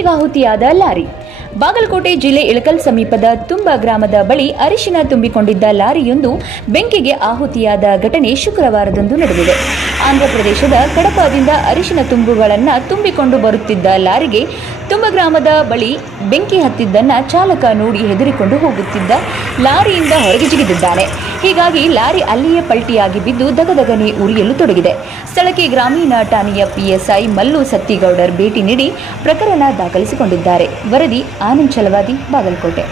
ಬೆಂಕಿಗಾಹುತಿಯಾದ lorry. Bagalkot ಜಿಲ್ಲೆ ಇಳಕಲ್ ಸಮೀಪದ ತುಂಬ ಗ್ರಾಮದ ಬಳಿ ಅರಿಶಿನ ತುಂಬಿಕೊಂಡಿದ್ದ ಲಾರಿಯೊಂದು ಬೆಂಕಿಗೆ ಆಹುತಿಯಾದ ಘಟನೆ ಶುಕ್ರವಾರದಂದು ನಡೆದಿದೆ. ಆಂಧ್ರಪ್ರದೇಶದ ಕಡಪದಿಂದ ಅರಿಶಿನ ತುಂಬುಗಳನ್ನು ತುಂಬಿಕೊಂಡು ಬರುತ್ತಿದ್ದ ಲಾರಿಗೆ ತುಂಬ ಗ್ರಾಮದ ಬಳಿ ಬೆಂಕಿ ಹತ್ತಿದ್ದನ್ನು ಚಾಲಕ ನೋಡಿ ಹೆದರಿಕೊಂಡು ಹೋಗುತ್ತಿದ್ದ ಲಾರಿಯಿಂದ ಹೊರಗೆ ಜಿಗಿದಿದ್ದಾನೆ. ಹೀಗಾಗಿ ಲಾರಿ ಅಲ್ಲಿಯೇ ಪಲ್ಟಿಯಾಗಿ ಬಿದ್ದು ದಗದಗನೆ ಉರಿಯಲು ತೊಡಗಿದೆ. ಸ್ಥಳಕ್ಕೆ ಗ್ರಾಮೀಣ ಠಾಣೆಯ ಪಿಎಸ್ಐ ಮಲ್ಲು ಸತ್ತಿಗೌಡರ್ ಭೇಟಿ ನೀಡಿ ಪ್ರಕರಣ ದಾಖಲಿಸಿಕೊಂಡಿದ್ದಾರೆ. ವರದಿ ಆನಂದ್ ಛಲವಾದಿ, ಬಾಗಲಕೋಟೆ.